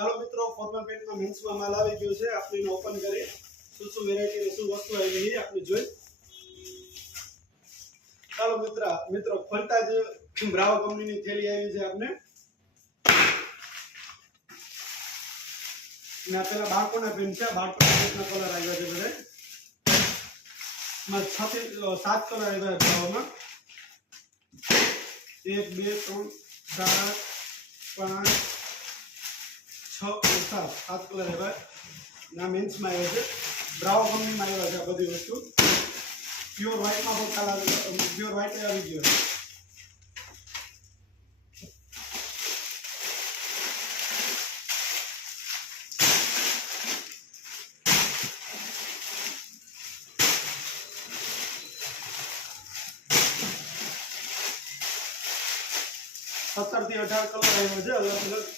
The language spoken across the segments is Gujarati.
ચાલો મિત્રો ફોર્મલ પેન્ટમાં મેન્સમાં માલ આવી ગયો છે. આપણે એને ઓપન કરી શું વેરાયટી ને શું વસ્તુ આવી છે આપણે જોઈ. ચાલો મિત્રો ખોલતા જ બ્રાવો કંપનીની થેલી આવી છે આપણે. ના પેલા બાળકોના પેન્ટ છે. બાળકોના પેન્ટના કલર આવ્યા છે બધા. માં 6 થી 7 કલર આવ્યા છે બ્રાવોમાં. 1 2 3 4 5 6 7 કલર આવ્યા. ના મેન્સમાં આવ્યા છે. બ્રાવો કંપનીમાં આવ્યા છે આ બધી વસ્તુ. પ્યોર વ્હાઇટમાં પણ કલર પ્યોર વ્હાઇટ આવી ગયો છે. સત્તર થી 18 કલર આવ્યો છે અલગ અલગ.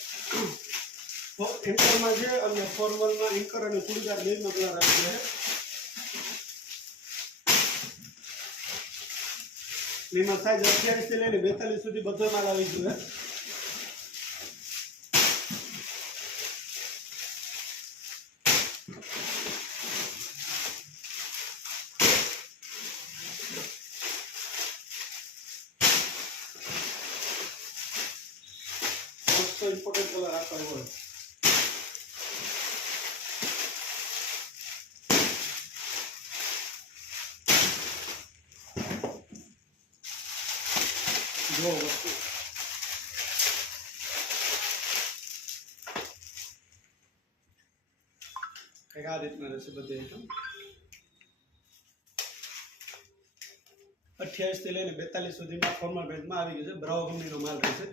એન્કરમાં છે અને ફોર્મલમાં એન્કર અને ચૂડીદાર બેમાં કલર આવ્યો છે. એમાં સાઈઝ 28 થી લઈને 42 સુધી બધો માલ આવી ગયો છે. ઇમ્પોર્ટન્ટ કલર આપવા હોય. જો વસ્તુ કઈક આ રીતના રહેશે બધી આઈટમ. 28 થી લઈને 42 સુધીમાં ફોર્મલ પેન્ટમાં આવી ગયું છે. બ્રાવો કંપનીનો માલ રહેશે.